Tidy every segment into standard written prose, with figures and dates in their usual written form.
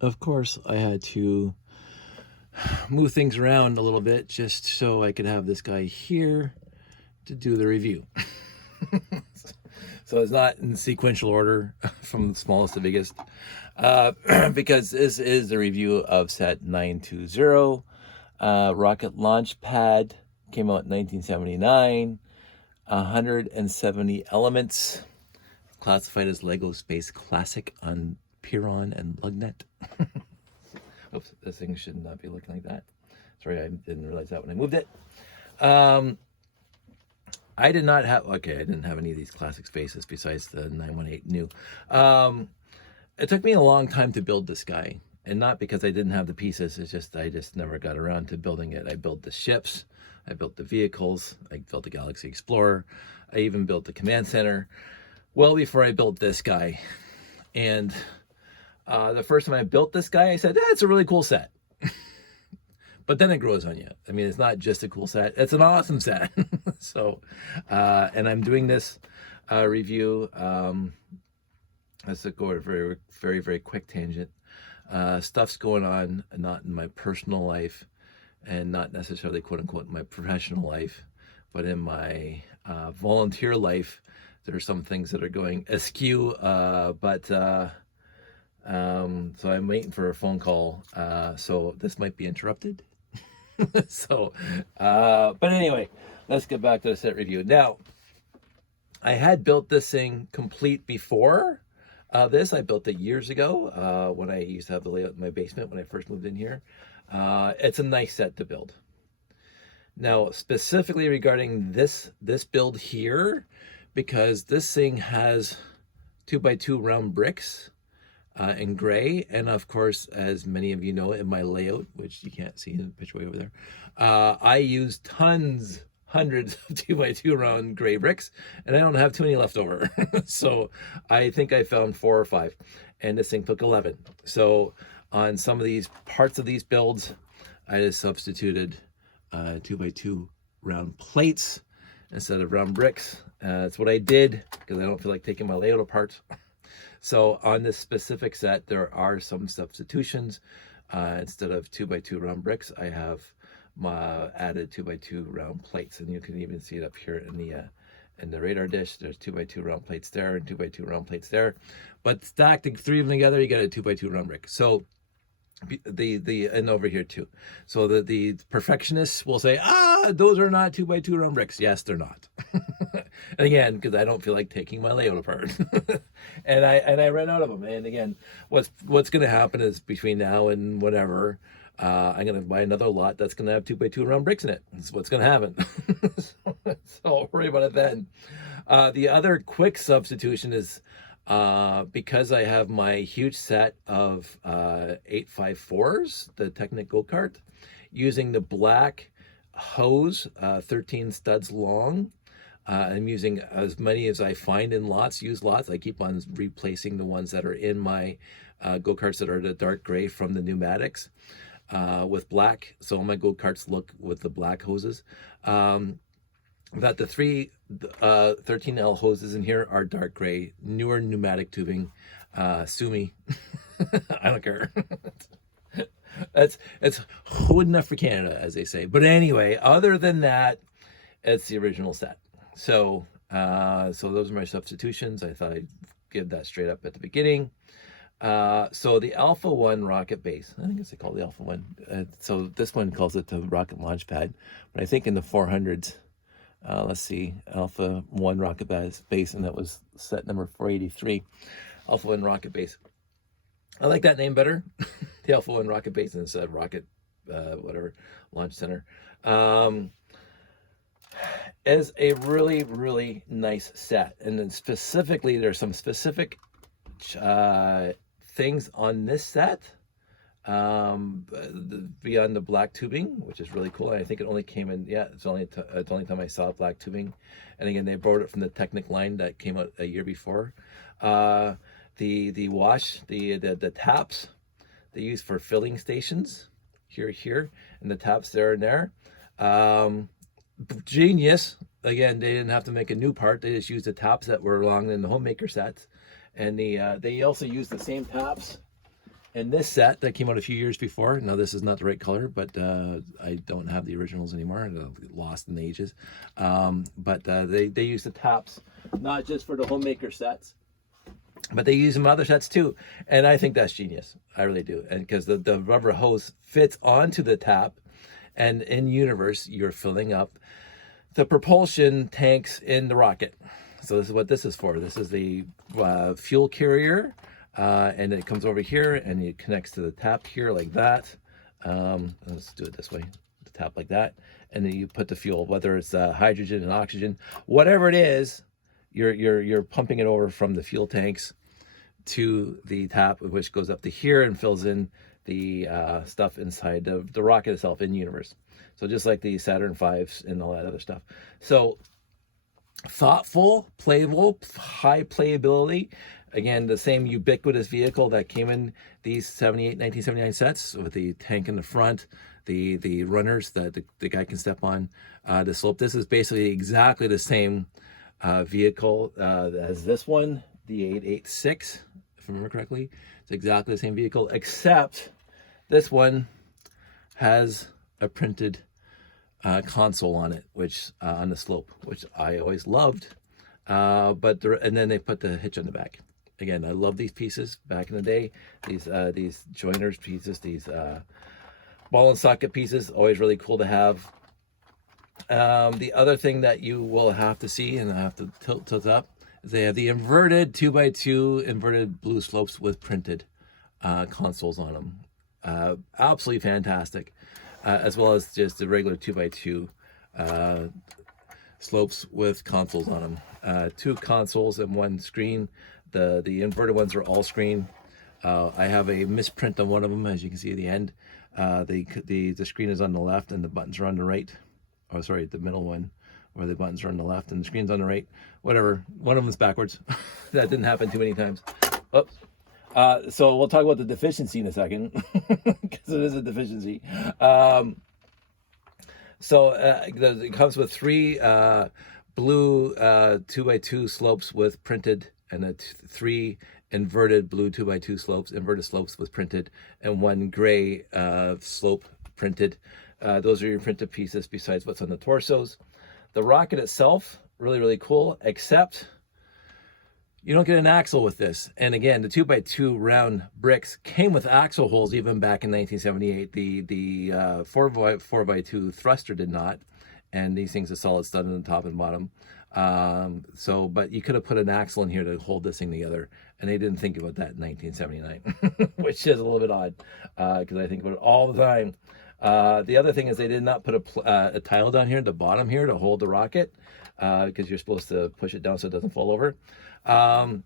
of course, I had to move things around a little bit just so I could have this guy here to do the review. So it's not in sequential order from the smallest to biggest, because this is the review of set 920. Rocket launch pad came out in 1979. 170 elements, classified as Lego Space Classic on Piron and Lugnet. Oops, this thing should not be looking like that. Sorry, I didn't realize that when I moved it. I did not have, okay, I didn't have any of these classic spaces besides the 918 new. It took me a long time to build this guy, and not because I didn't have the pieces, it's just I just never got around to building it. I built the ships, I built the vehicles, I built the Galaxy Explorer, I even built the command center well before I built this guy. And the first time I built this guy, I said, it's a really cool set. But then it grows on you. I mean, it's not just a cool set, it's an awesome set. So, and I'm doing this review. Let's go a very, very, very quick tangent. Stuff's going on, not in my personal life, and not necessarily quote unquote in my professional life, but in my volunteer life. There are some things that are going askew, so I'm waiting for a phone call, so this might be interrupted. So, but anyway, let's get back to the set review. Now, I had built this thing complete before this. I built it years ago when I used to have the layout in my basement when I first moved in here. It's a nice set to build. Now, specifically regarding this build here, because this thing has 2x2 round bricks in gray, and of course, as many of you know, in my layout, which you can't see in the picture way over there, I use hundreds of 2x2 round gray bricks, and I don't have too many left over. So I think I found 4 or 5, and this thing took 11. So on some of these parts of these builds, I just substituted 2x2 round plates instead of round bricks. That's what I did because I don't feel like taking my layout apart. So on this specific set, there are some substitutions. Instead of 2x2 round bricks, I have added 2x2 round plates, and you can even see it up here in the radar dish. There's 2x2 round plates there and 2x2 round plates there, but stacked 3 of them together, you get a 2x2 round brick. So and over here too. So the perfectionists will say, those are not 2x2 round bricks. Yes, they're not. And again, because I don't feel like taking my layout apart. and I ran out of them. And again, what's going to happen is between now and whatever, I'm going to buy another lot that's going to have 2x2 round bricks in it. That's what's going to happen. So I'll worry about it then. The other quick substitution is because I have my huge set of 854s, the Technic go-kart, using the black hose, 13 studs long. I'm using as many as I find in lots, used lots. I keep on replacing the ones that are in my go-karts that are the dark gray from the pneumatics with black. So all my go-karts look with the black hoses. That the 3 13L hoses in here are dark gray, newer pneumatic tubing. Sue me. I don't care. It's good enough for Canada, as they say. But anyway, other than that, it's the original set. So those are my substitutions. I thought I'd give that straight up at the beginning. So the Alpha-1 rocket base, I think it's called the Alpha-1. So this one calls it the rocket launch pad, but I think in the 400s, let's see, Alpha-1 rocket base, and that was set number 483, Alpha-1 rocket base. I like that name better, the Alpha-1 rocket base, instead of rocket, whatever, launch center. Is a really, really nice set. And then specifically, there's some specific things on this set beyond the black tubing, which is really cool. And I think it only came in, it's the only time I saw black tubing. And again, they borrowed it from the Technic line that came out a year before. The wash, the taps they use for filling stations here, and the taps there and there. Genius. Again, they didn't have to make a new part. They just used the taps that were along in the homemaker sets. And they also used the same taps And this set that came out a few years before, now this is not the right color, but I don't have the originals anymore, lost in the ages. But they use the taps not just for the homemaker sets, but they use them in other sets too. And I think that's genius. I really do. And because the rubber hose fits onto the tap, and in universe, you're filling up the propulsion tanks in the rocket. So this is what this is for. This is the fuel carrier, and it comes over here and it connects to the tap here like that. Let's do it this way. The tap like that, and then you put the fuel, whether it's hydrogen and oxygen, whatever it is, you're pumping it over from the fuel tanks to the tap, which goes up to here and fills in the stuff inside the rocket itself in universe. So just like the Saturn V's and all that other stuff. So thoughtful, playable, high playability. Again, the same ubiquitous vehicle that came in these 1979 sets with the tank in the front, the runners that the guy can step on, the slope. This is basically exactly the same vehicle as this one, the 886, if I remember correctly. It's exactly the same vehicle, except this one has a printed console on it, which on the slope, which I always loved. And then they put the hitch on the back. Again, I love these pieces back in the day. These joiners pieces, these ball and socket pieces, always really cool to have. The other thing that you will have to see, and I have to tilt up, is they have the inverted 2x2 inverted blue slopes with printed consoles on them. Absolutely fantastic. As well as just the regular 2x2 slopes with consoles on them. Two consoles and one screen. The inverted ones are all screen. I have a misprint on one of them, as you can see at the end. The screen is on the left and the buttons are on the right. Oh, sorry, the middle one, where the buttons are on the left and the screen's on the right. Whatever, one of them's backwards. That didn't happen too many times. Oops. So we'll talk about the deficiency in a second, because it is a deficiency. It comes with three blue 2x2 slopes with printed, and three inverted blue 2x2 slopes, inverted slopes with printed, and one gray slope printed. Those are your printed pieces besides what's on the torsos. The rocket itself, really, really cool, except you don't get an axle with this. And again, the 2x2 round bricks came with axle holes even back in 1978. The 4x2 thruster did not. And these things are solid stud on the top and bottom. But you could have put an axle in here to hold this thing together. And they didn't think about that in 1979, which is a little bit odd, because I think about it all the time. The other thing is they did not put a tile down here at the bottom here to hold the rocket, because you're supposed to push it down so it doesn't fall over. The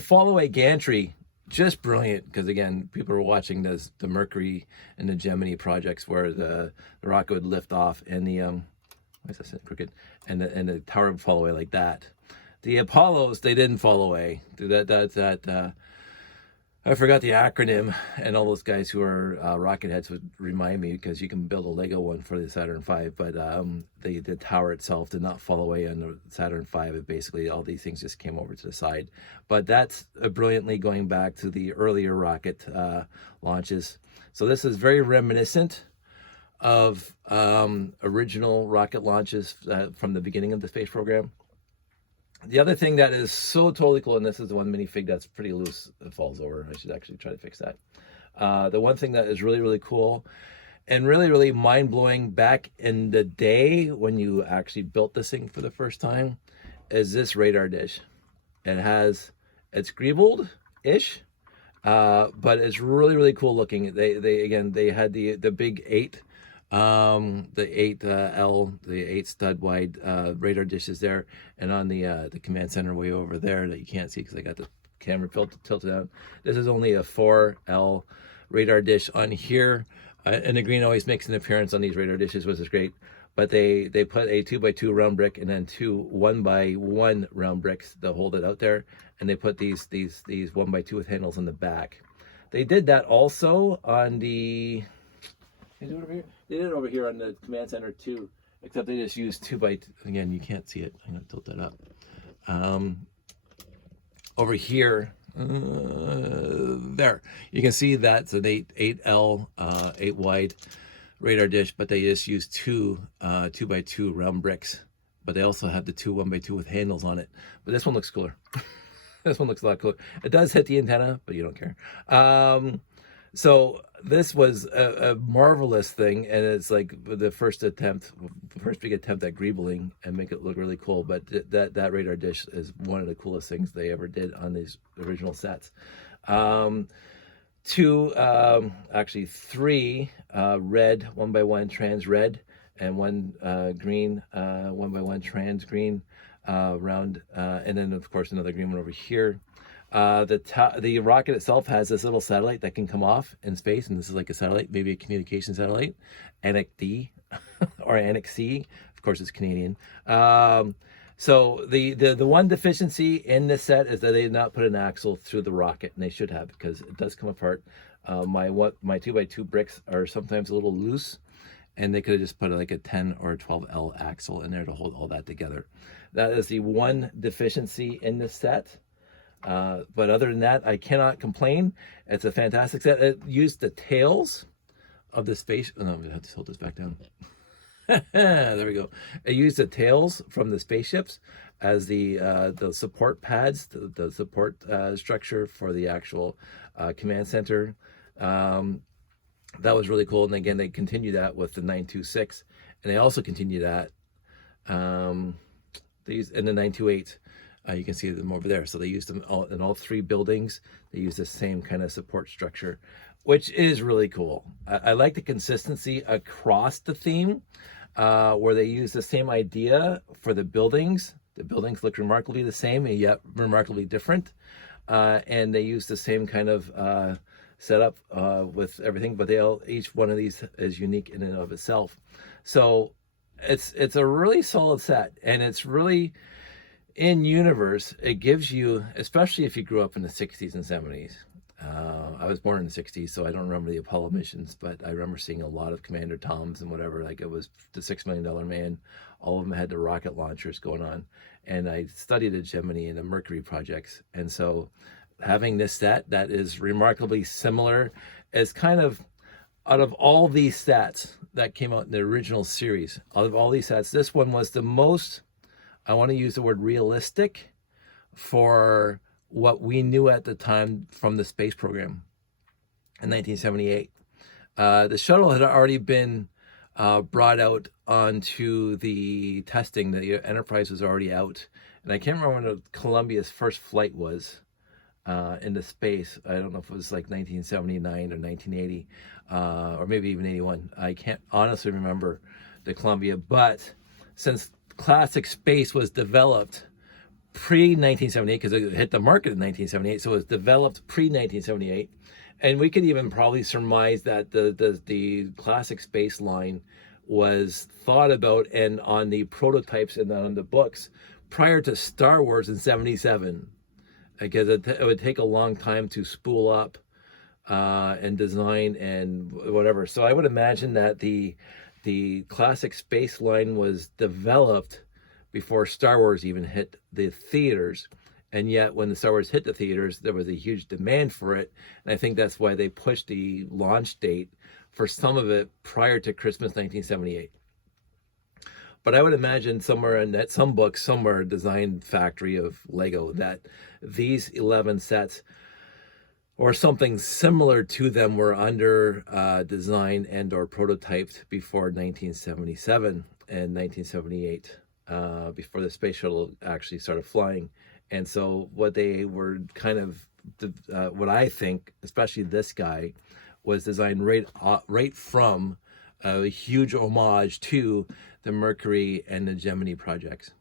fall away gantry, just brilliant, because again, people were watching the Mercury and the Gemini projects where the rocket would lift off and why is that crooked, and the tower would fall away like that. The Apollos, they didn't fall away. I forgot the acronym, and all those guys who are rocket heads would remind me, because you can build a Lego one for the Saturn V, but the tower itself did not fall away on the Saturn V. It basically, all these things just came over to the side. But that's brilliantly going back to the earlier rocket launches. So this is very reminiscent of original rocket launches from the beginning of the space program. The other thing that is so totally cool, and this is the one minifig that's pretty loose, it falls over. I should actually try to fix that. The one thing that is really, really cool and really, really mind-blowing back in the day when you actually built this thing for the first time is this radar dish. It's greebled-ish, but it's really, really cool looking. They had the big 8, the 8L, the 8 stud wide radar dishes there, and on the command center way over there that you can't see because I got the camera tilted out. This is only a 4L radar dish on here, and the green always makes an appearance on these radar dishes, which is great. But they put a 2x2 round brick and then two 1x1 round bricks to hold it out there, and they put these 1x2 with handles in the back. They did that also on the. Can you do it over here? They did it over here on the command center too, except they just used 2x. Again, you can't see it. I'm gonna tilt that up. Over here There. You can see that's an 8L, 8 wide radar dish, but they just use two 2x2 round bricks. But they also have the two 1x2 with handles on it. But this one looks cooler. This one looks a lot cooler. It does hit the antenna, but you don't care. So this was a marvelous thing, and it's like the first big attempt at greebling and make it look really cool. But that radar dish is one of the coolest things they ever did on these original sets. Actually three red 1x1 trans red, and one green 1x1 trans green round, and then of course another green one over here. The rocket itself has this little satellite that can come off in space, and this is like a satellite, maybe a communication satellite, Anik D or Anik C. Of course, it's Canadian. So the one deficiency in this set is that they did not put an axle through the rocket, and they should have, because it does come apart. My 2x2 bricks are sometimes a little loose, and they could have just put like a 10 or a 12L axle in there to hold all that together. That is the one deficiency in this set. But other than that, I cannot complain. It's a fantastic set. It used the tails of the space. Oh, no, I'm gonna have to tilt this back down. There we go. It used the tails from the spaceships as the support pads, the support structure for the actual command center. That was really cool. And again, they continue that with the 926, and they also continue that these in the 928. You can see them over there. So they used them all in all three buildings. They use the same kind of support structure, which is really cool. I like the consistency across the theme, where they use the same idea for the buildings. The buildings look remarkably the same and yet remarkably different. And they use the same kind of setup with everything, but each one of these is unique in and of itself. So it's a really solid set, and it's really in universe. It gives you, especially if you grew up in the 60s and 70s. I was born in the 60s, so I don't remember the Apollo missions, but I remember seeing a lot of Commander Toms and whatever. Like, it was the $6 Million Man. All of them had the rocket launchers going on. And I studied the Gemini and the Mercury projects. And so having this set that is remarkably similar is kind of, out of all these sets that came out in the original series, out of all these sets, this one was the most, I want to use the word realistic, for what we knew at the time from the space program in 1978. The shuttle had already been brought out onto the testing. The Enterprise was already out. And I can't remember when Columbia's first flight was into space. I don't know if it was like 1979 or 1980, or maybe even 81. I can't honestly remember the Columbia, but since classic space was developed pre-1978, because it hit the market in 1978, so it was developed pre-1978, and we could even probably surmise that the classic space line was thought about and on the prototypes and on the books prior to Star Wars in 77, because it would take a long time to spool up and design and whatever. So I would imagine that the classic space line was developed before Star Wars even hit the theaters. And yet when the Star Wars hit the theaters, there was a huge demand for it. And I think that's why they pushed the launch date for some of it prior to Christmas 1978. But I would imagine somewhere in that, some book, somewhere, design factory of Lego, that these 11 sets or something similar to them were under design and or prototyped before 1977 and 1978, before the space shuttle actually started flying. And so what they were kind of, what I think, especially this guy, was designed right from a huge homage to the Mercury and the Gemini projects.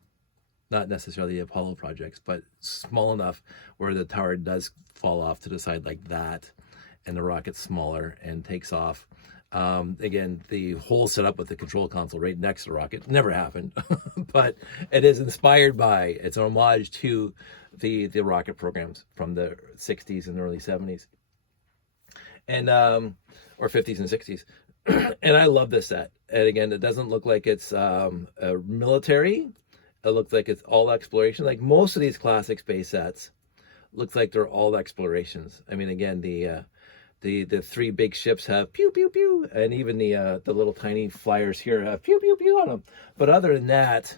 Not necessarily the Apollo projects, but small enough where the tower does fall off to the side like that, and the rocket's smaller and takes off. Again, the whole setup with the control console right next to the rocket never happened, but it is inspired by, it's an homage to the rocket programs from the 60s and early 70s, and or 50s and 60s. And I love this set. And again, it doesn't look like it's military. It looks like it's all exploration. Like most of these classic space sets looks like they're all explorations. I mean, again, the three big ships have pew pew pew, and even the little tiny flyers here have pew pew pew on them. But other than that,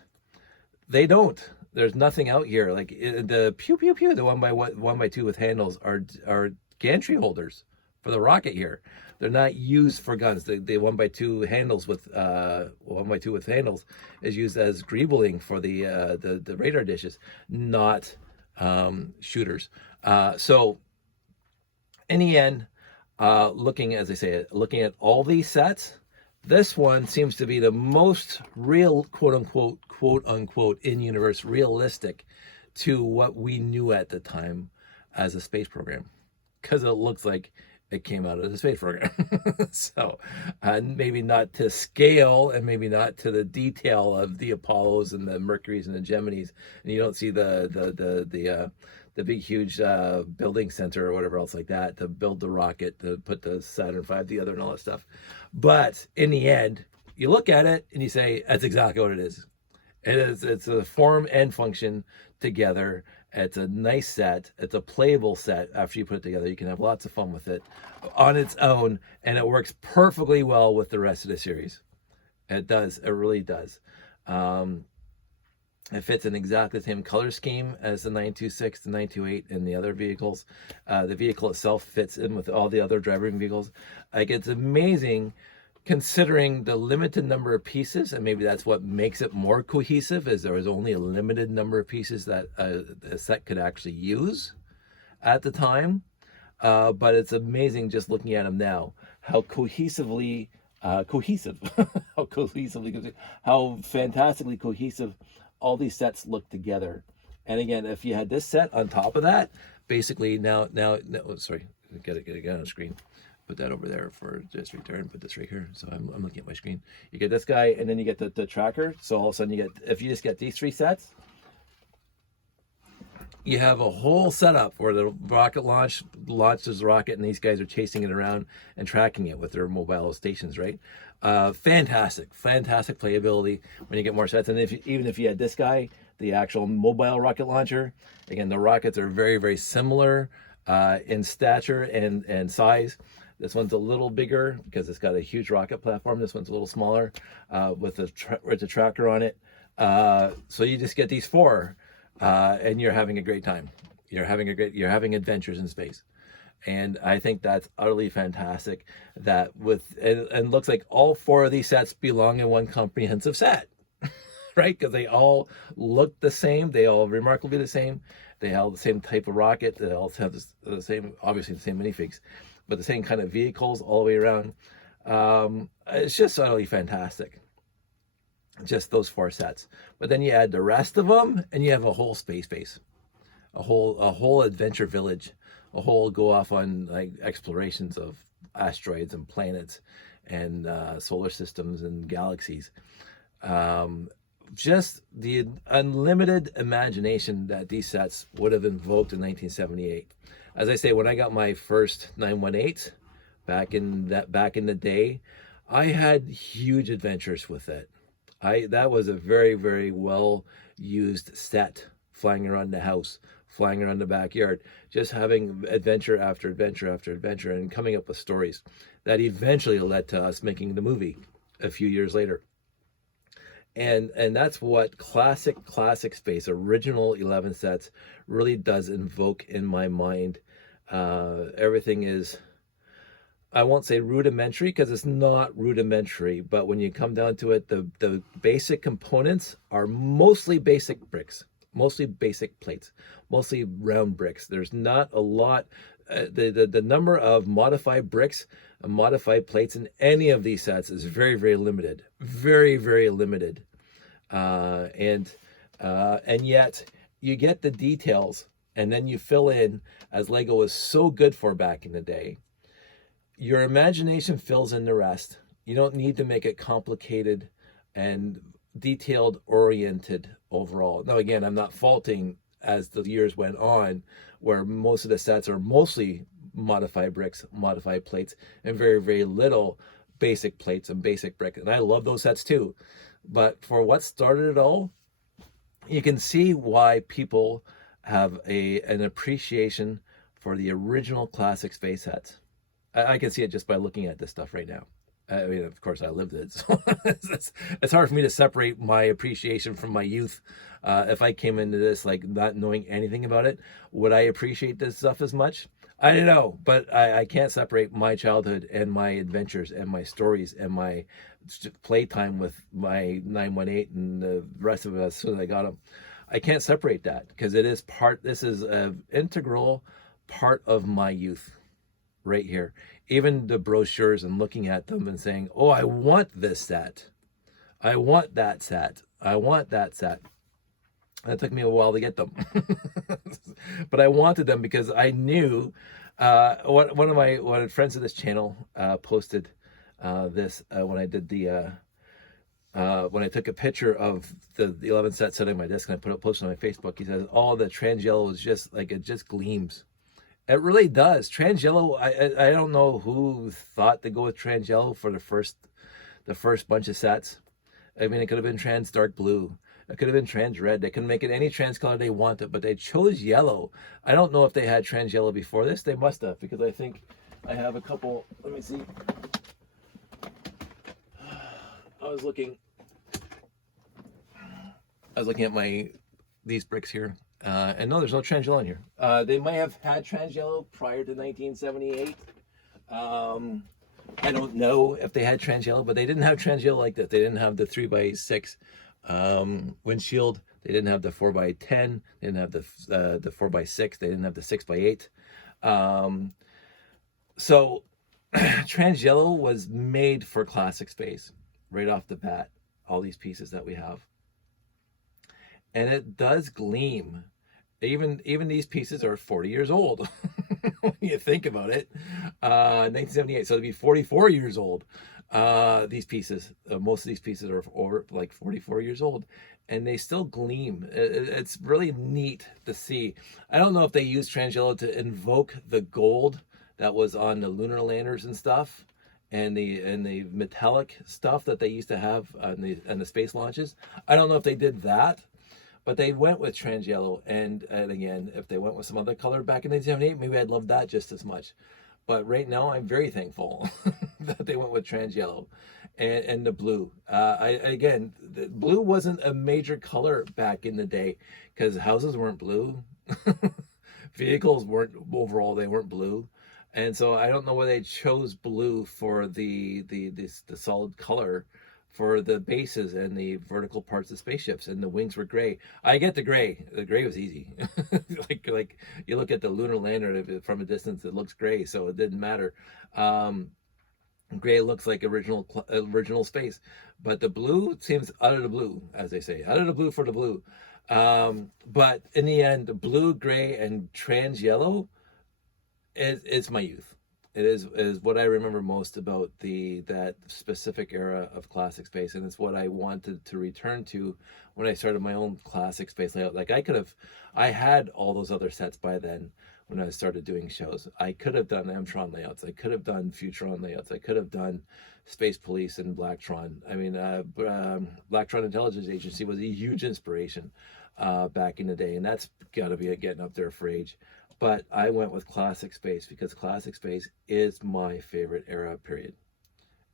they don't. There's nothing out here. Like the pew pew pew, the one by two with handles are gantry holders for the rocket here. They're not used for guns. The one by two handles with one by two with handles is used as greebling for the radar dishes, not shooters. So in the end, looking, as I say, looking at all these sets, this one seems to be the most real, quote unquote, in universe realistic to what we knew at the time as a space program, because it looks like it came out of the space program. So maybe not to scale, and maybe not to the detail of the Apollos and the Mercuries and the Geminis, and you don't see the big huge building center or whatever else like that to build the rocket, to put the Saturn V together and all that stuff. But in the end, you look at it and you say, that's exactly what it is. It's a form and function together. It's a nice set. It's a playable set. After you put it together, you can have lots of fun with it on its own, and it works perfectly well with the rest of the series. It does. It really does. It fits in exactly the same color scheme as the 926, the 928, and the other vehicles. The vehicle itself fits in with all the other driving vehicles. Like, it's amazing considering the limited number of pieces, and maybe that's what makes it more cohesive, is there was only a limited number of pieces that a set could actually use at the time. But it's amazing just looking at them now, how cohesively cohesive, how fantastically cohesive all these sets look together. And again, if you had this set on top of that, basically now, sorry, get it on the screen. Put that over there for just return. Put this right here. So I'm looking at my screen. You get this guy, and then you get the tracker. So all of a sudden you get, if you just get these three sets, you have a whole setup where the rocket launches the rocket, and these guys are chasing it around and tracking it with their mobile stations, right? Fantastic playability when you get more sets. And even if you had this guy, the actual mobile rocket launcher, again, the rockets are very, very similar in stature and size. This one's a little bigger because it's got a huge rocket platform. This one's a little smaller with a tracker on it. So you just get these four, and you're having a great time. You're having adventures in space. And I think that's utterly fantastic. That and looks like all four of these sets belong in one comprehensive set, right? Because they all look the same. They all remarkably the same. They all the same type of rocket. They all have the same, obviously the same minifigs, but the same kind of vehicles all the way around. It's just utterly fantastic. Just those four sets. But then you add the rest of them, and you have a whole space base, a whole adventure village, a whole go off on like explorations of asteroids and planets and solar systems and galaxies. Just the unlimited imagination that these sets would have invoked in 1978. As I say, when I got my first 918 back in the day, I had huge adventures with it. That was a very, very well used set, flying around the house, flying around the backyard, just having adventure after adventure after adventure, and coming up with stories that eventually led to us making the movie a few years later. And that's what classic space, original 11 sets, really does invoke in my mind. Everything is, I won't say rudimentary, because it's not rudimentary, but when you come down to it, the basic components are mostly basic bricks, mostly basic plates, mostly round bricks. There's not a lot. The number of modified bricks and modified plates in any of these sets is very, very limited, very, very limited. And yet you get the details, and then you fill in, as Lego was so good for back in the day. Your imagination fills in the rest. You don't need to make it complicated and detailed oriented overall. Now, again, I'm not faulting as the years went on, where most of the sets are mostly modified bricks, modified plates, and very, very little basic plates and basic brick. And I love those sets too. But for what started it all, you can see why people have an appreciation for the original classic space sets. I can see it just by looking at this stuff right now. I mean, of course, I lived it, so it's hard for me to separate my appreciation from my youth. If I came into this like not knowing anything about it, would I appreciate this stuff as much? I don't know, but I can't separate my childhood and my adventures and my stories and my playtime with my 918 and the rest of it as soon as I got them. I can't separate that because it is part. This is an integral part of my youth right here. Even the brochures and looking at them and saying, oh, I want this set. I want that set. I want that set. It took me a while to get them. But I wanted them because I knew one of my friends of this channel posted this when I did the when I took a picture of the 11 set sitting on my desk and I posted on my Facebook. He says, oh, the trans yellow is just like, it just gleams. It really does. Trans yellow, I don't know who thought to go with trans yellow for the first bunch of sets. I mean, it could have been trans dark blue. It could have been trans red. They can make it any trans color they wanted, but they chose yellow. I don't know if they had trans yellow before this. They must have, because I think I have a couple. Let me see. I was looking at these bricks here. And no, there's no trans yellow in here. They might have had trans yellow prior to 1978. I don't know if they had trans yellow, but they didn't have trans yellow like that. They didn't have the 3x6 windshield. They didn't have the 4x10. They didn't have the 4x6. They didn't have the 6x8. So trans yellow was made for classic space right off the bat. All these pieces that we have. And it does gleam. Even these pieces are 40 years old. When you think about it, 1978, so it'd be 44 years old. These pieces, most of these pieces are over like 44 years old, and they still gleam. It's really neat to see. I don't know if they used trans yellow to invoke the gold that was on the lunar landers and stuff, and the metallic stuff that they used to have on the space launches. I don't know if they did that. But they went with trans yellow, and again, if they went with some other color back in 1978, maybe I'd love that just as much. But right now, I'm very thankful that they went with trans yellow and the blue. Again, the blue wasn't a major color back in the day because houses weren't blue, vehicles weren't overall, they weren't blue, and so I don't know why they chose blue for the solid color for the bases and the vertical parts of spaceships, and the wings were gray. I get the gray. The gray was easy. like you look at the lunar lander from a distance, it looks gray, so it didn't matter. Gray looks like original space, but the blue seems out of the blue, as they say, out of the blue for the blue. But in the end, blue, gray, and trans yellow is my youth. It is what I remember most about that specific era of classic space, and it's what I wanted to return to when I started my own classic space layout. Like I had all those other sets by then when I started doing shows. I could have done Amtron layouts. I could have done Futron layouts. I could have done Space Police and Blacktron. I mean, Blacktron Intelligence Agency was a huge inspiration back in the day, and that's got to be getting up there for age. But I went with classic space because classic space is my favorite era, period.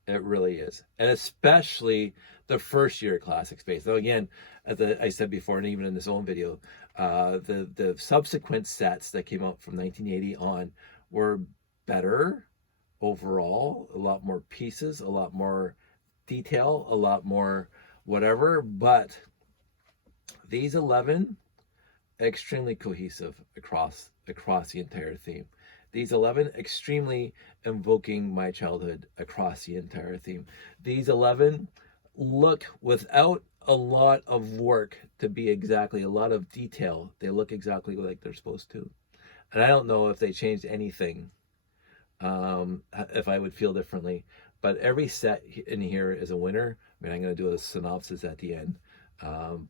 It really is. And especially the first year of classic space. Now, again, as I said before, and even in this own video, the subsequent sets that came out from 1980 on were better overall, a lot more pieces, a lot more detail, a lot more whatever. But these 11, extremely cohesive across the entire theme. These 11 extremely invoking my childhood across the entire theme. These 11 look, without a lot of work to be exactly, a lot of detail, they look exactly like they're supposed to. And I don't know if they changed anything, if I would feel differently. But every set in here is a winner. I mean, I'm going to do a synopsis at the end.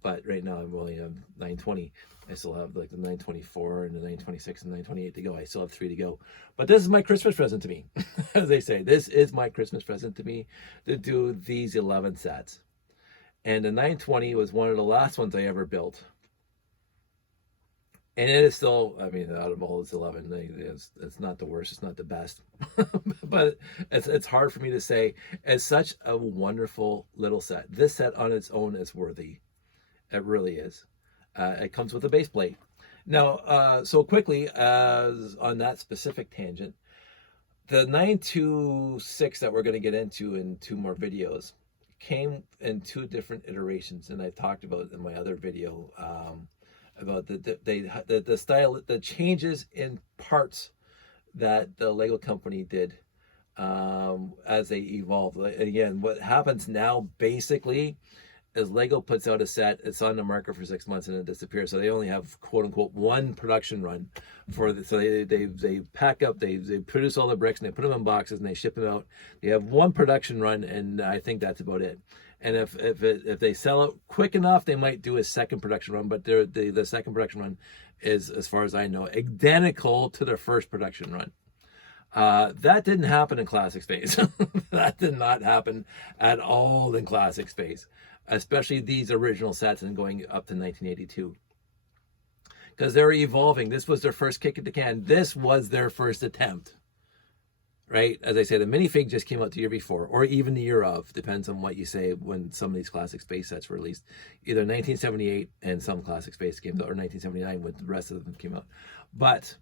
But right now I'm only on 920. I still have like the 924 and the 926 and 928 to go. I still have 3 to go. But this is my Christmas present to me. As they say, this is my Christmas present to me, to do these 11 sets. And the 920 was one of the last ones I ever built. And it is still, I mean, out of all those 11, it's not the worst, it's not the best, but it's hard for me to say. It's such a wonderful little set. This set on its own is worthy. It really is. It comes with a base plate. Now, so quickly, on that specific tangent, the 926 that we're going to get into in two more videos came in two different iterations, and I talked about in my other video, about the style, the changes in parts that the Lego company did, as they evolved. Again, what happens now basically is Lego puts out a set, it's on the market for 6 months and it disappears. So they only have quote unquote one production run for the, so they pack up, they produce all the bricks and they put them in boxes and they ship them out. They have one production run, and I think that's about it. And if they sell it quick enough, they might do a second production run. But the second production run is, as far as I know, identical to their first production run. That didn't happen in Classic Space. That did not happen at all in Classic Space, especially these original sets and going up to 1982. Because they're evolving. This was their first kick at the can. This was their first attempt. Right? As I say, the minifig just came out the year before, or even the year of, depends on what you say when some of these Classic Space sets were released. Either 1978 and some Classic Space games, or 1979 when the rest of them came out. But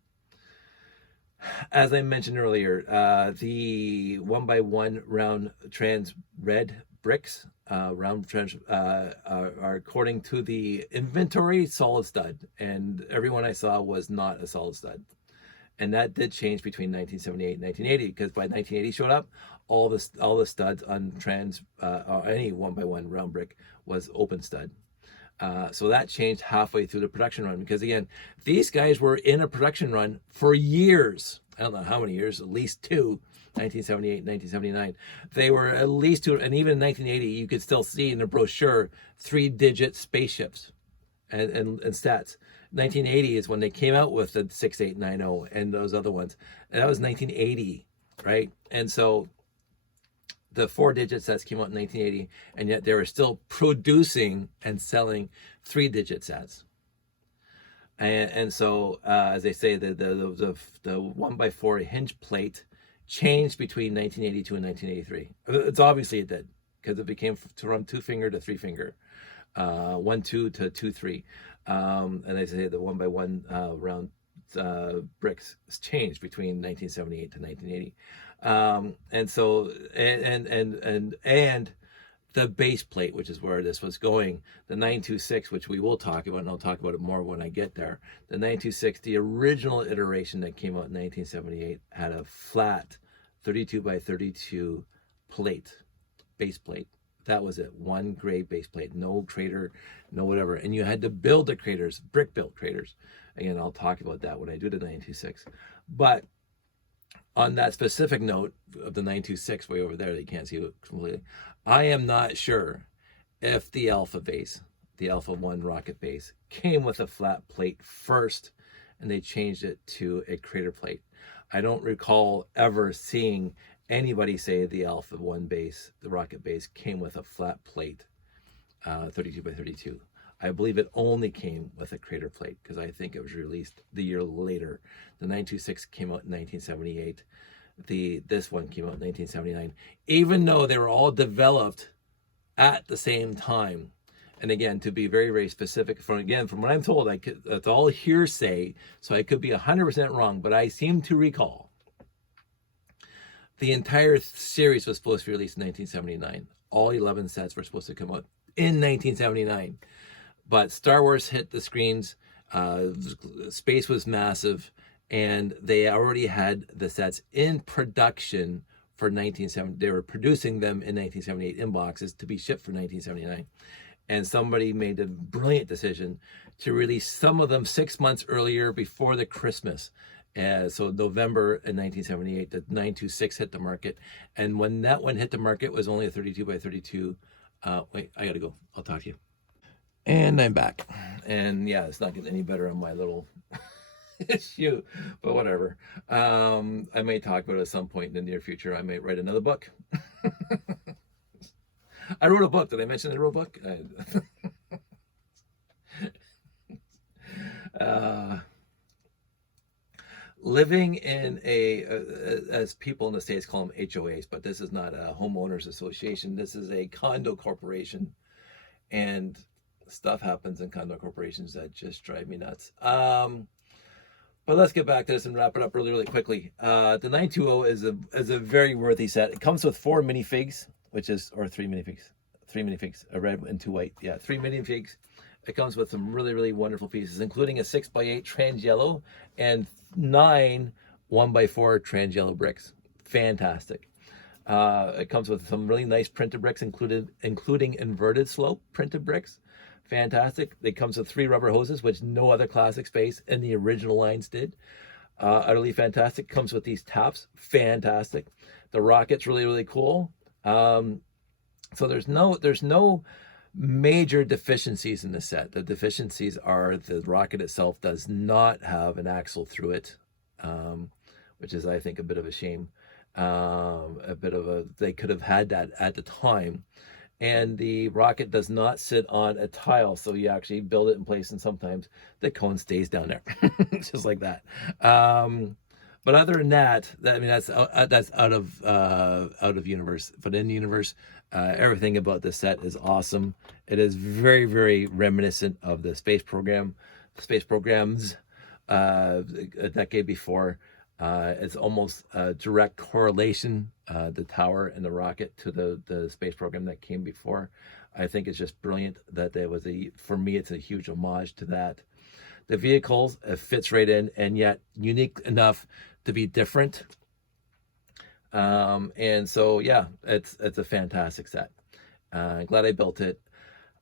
as I mentioned earlier, the 1x1 round trans red bricks, round trans, are according to the inventory solid stud, and everyone I saw was not a solid stud. And that did change between 1978 and 1980, because by 1980 showed up, all the studs on trans, or any 1x1 round brick was open stud. So that changed halfway through the production run, because again, these guys were in a production run for years. I don't know how many years, at least two, 1978, 1979. They were at least two, and even in 1980, you could still see in the brochure 3-digit spaceships and stats. 1980 is when they came out with the 6890 and those other ones. And that was 1980, right? And so the 4-digit sets came out in 1980, and yet they were still producing and selling 3-digit sets. And so, as they say, the 1x4 hinge plate changed between 1982 and 1983. It's obviously it did, because it became to run 2-finger to 3-finger, 1-2 to 2-3. And they say the 1x1 round bricks changed between 1978 to 1980. And so, and the base plate, which is where this was going, the 926, which we will talk about, and I'll talk about it more when I get there. The 926, the original iteration that came out in 1978, had a flat 32 by 32 plate, base plate. That was it. One gray base plate, no crater, no whatever. And you had to build the craters, brick built craters. Again, I'll talk about that when I do the 926. But on that specific note of the 926 way over there, that you can't see it completely, I am not sure if the Alpha base, the Alpha-1 rocket base, came with a flat plate first and they changed it to a crater plate. I don't recall ever seeing anybody say the Alpha-1 base, the rocket base, came with a flat plate, 32 by 32. I believe it only came with a crater plate, because I think it was released the year later. The 926 came out in 1978. This one came out in 1979, even though they were all developed at the same time. And again, to be very, very specific, from what I'm told, it's all hearsay, so I could be 100% wrong, but I seem to recall the entire series was supposed to be released in 1979. All 11 sets were supposed to come out in 1979. But Star Wars hit the screens, space was massive, and they already had the sets in production for 1970. They were producing them in 1978 in boxes to be shipped for 1979. And somebody made a brilliant decision to release some of them 6 months earlier, before the Christmas. So November in 1978, the 926 hit the market. And when that one hit the market, it was only a 32 by 32. Wait, I gotta go. I'll talk to you. And I'm back. And yeah, it's not getting any better on my little issue, but whatever. I may talk about it at some point in the near future. I may write another book. I wrote a book. Did I mention I wrote a book? Uh, living in as people in the States call them HOAs, but this is not a homeowners association. This is a condo corporation, and stuff happens in condo corporations that just drive me nuts. But let's get back to this and wrap it up really, really quickly. The 920 is a very worthy set. It comes with 4 minifigs, or 3 minifigs. 3 minifigs, a red and 2 white. Yeah, 3 minifigs. It comes with some really, really wonderful pieces, including a 6x8 trans yellow and 9 1x4 trans yellow bricks. Fantastic. It comes with some really nice printed bricks, including inverted slope printed bricks. Fantastic. It comes with 3 rubber hoses, which no other classic space in the original lines did. Utterly fantastic. Comes with these taps. Fantastic. The rocket's really, really cool. So there's no major deficiencies in the set. The deficiencies are the rocket itself does not have an axle through it, which is, I think, a bit of a shame. They could have had that at the time. And the rocket does not sit on a tile, so you actually build it in place, and sometimes the cone stays down there, just like that. But other than that, I mean, that's out of universe. But in the universe, everything about this set is awesome. It is very, very reminiscent of the space programs a decade before. It's almost a direct correlation, the tower and the rocket, to the space program that came before. I think it's just brilliant that there was for me, it's a huge homage to that. The vehicles, it fits right in, and yet unique enough to be different. And so, yeah, it's a fantastic set. Glad I built it.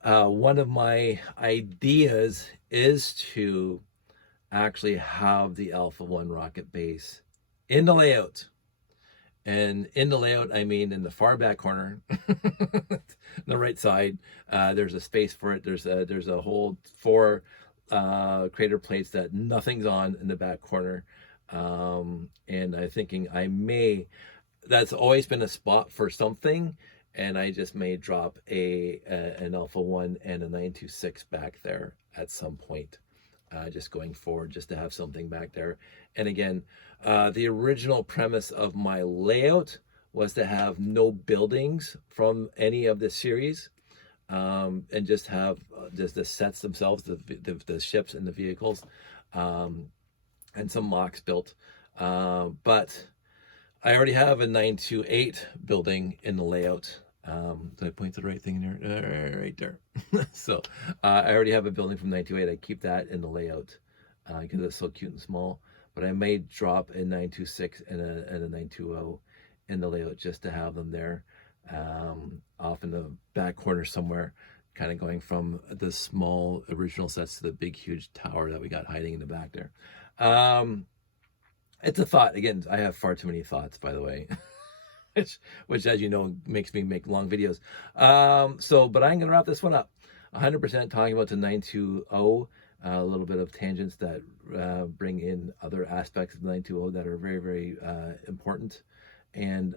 One of my ideas is to actually have the Alpha-1 rocket base in the layout. And in the layout, I mean in the far back corner, the right side, there's a space for it. There's a whole 4 crater plates that nothing's on in the back corner. And I'm thinking that's always been a spot for something, and I just may drop an Alpha-1 and a 926 back there at some point. Just going forward, just to have something back there. And again, the original premise of my layout was to have no buildings from any of the series, and just have just the sets themselves, the ships and the vehicles, and some mocks built. But I already have a 928 building in the layout. Did I point to the right thing in there? Right there. So I already have a building from 928. I keep that in the layout because it's so cute and small. But I may drop a 926 and a 920 in the layout just to have them there, off in the back corner somewhere, kind of going from the small original sets to the big, huge tower that we got hiding in the back there. It's a thought. Again, I have far too many thoughts, by the way. Which, as you know, makes me make long videos. But I'm going to wrap this one up. 100% talking about the 920, a little bit of tangents that bring in other aspects of the 920 that are very, very important. And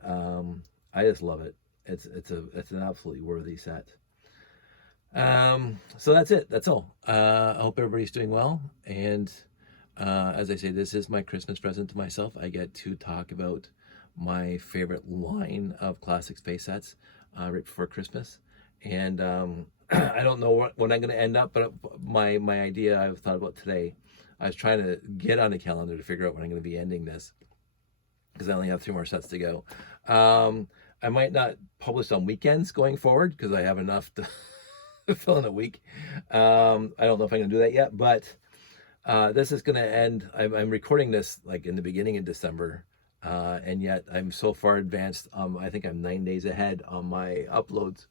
I just love it. It's an absolutely worthy set. So that's it. That's all. I hope everybody's doing well. And as I say, this is my Christmas present to myself. I get to talk about my favorite line of classic space sets right before Christmas. And I don't know when I'm going to end up, but my idea I've thought about today, I was trying to get on the calendar to figure out when I'm going to be ending this, because I only have 3 more sets to go. I might not publish on weekends going forward because I have enough to fill in a week. I don't know if I'm going to do that yet, but this is going to end. I'm recording this like in the beginning of December. And yet I'm so far advanced. I think I'm 9 days ahead on my uploads.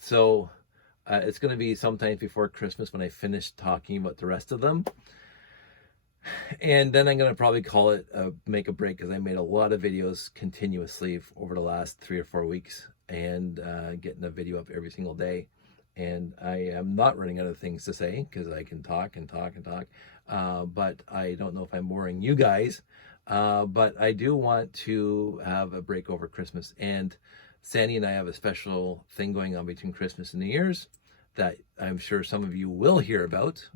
So it's going to be sometime before Christmas when I finish talking about the rest of them. And then I'm going to probably call it make a break, because I made a lot of videos continuously over the last 3 or 4 weeks, and getting a video up every single day. And I am not running out of things to say, because I can talk and talk and talk. But I don't know if I'm boring you guys. But I do want to have a break over Christmas, and Sandy and I have a special thing going on between Christmas and New Year's that I'm sure some of you will hear about.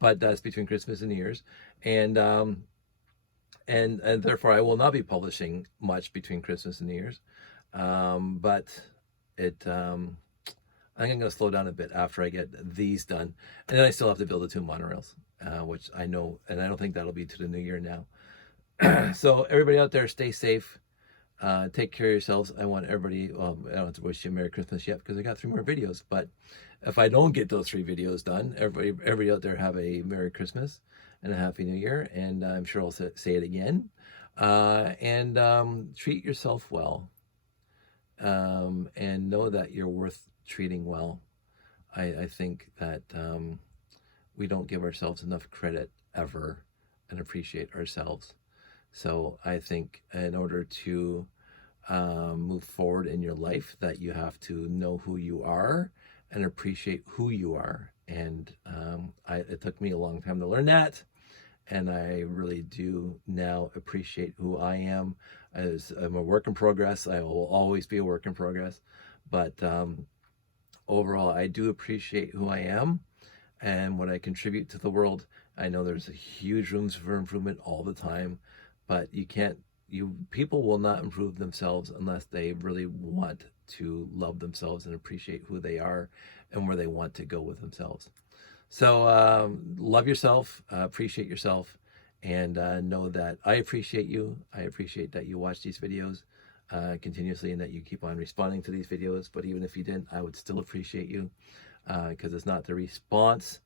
but that's between Christmas and New Year's, and and therefore I will not be publishing much between Christmas and New Year's. But it I think I'm going to slow down a bit after I get these done, and then I still have to build the 2 monorails, which I know, and I don't think that'll be to the new year now. So everybody out there, stay safe. Take care of yourselves. I want everybody, well, I don't have to wish you a Merry Christmas yet because I got 3 more videos. But if I don't get those 3 videos done, everybody out there have a Merry Christmas and a Happy New Year. And I'm sure I'll say it again. And treat yourself well. And know that you're worth treating well. I think that we don't give ourselves enough credit ever and appreciate ourselves. So I think in order to move forward in your life, that you have to know who you are and appreciate who you are. And it took me a long time to learn that. And I really do now appreciate who I am. I'm a work in progress. I will always be a work in progress. But overall, I do appreciate who I am and what I contribute to the world. I know there's a huge rooms for improvement all the time, but people will not improve themselves unless they really want to love themselves and appreciate who they are and where they want to go with themselves. So love yourself, appreciate yourself, and know that I appreciate you. I appreciate that you watch these videos continuously and that you keep on responding to these videos. But even if you didn't, I would still appreciate you, because it's not the response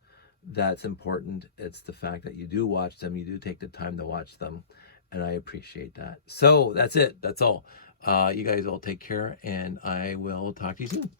that's important. It's the fact that you do watch them. You do take the time to watch them. And I appreciate that. So that's it. That's all. You guys all take care, and I will talk to you soon.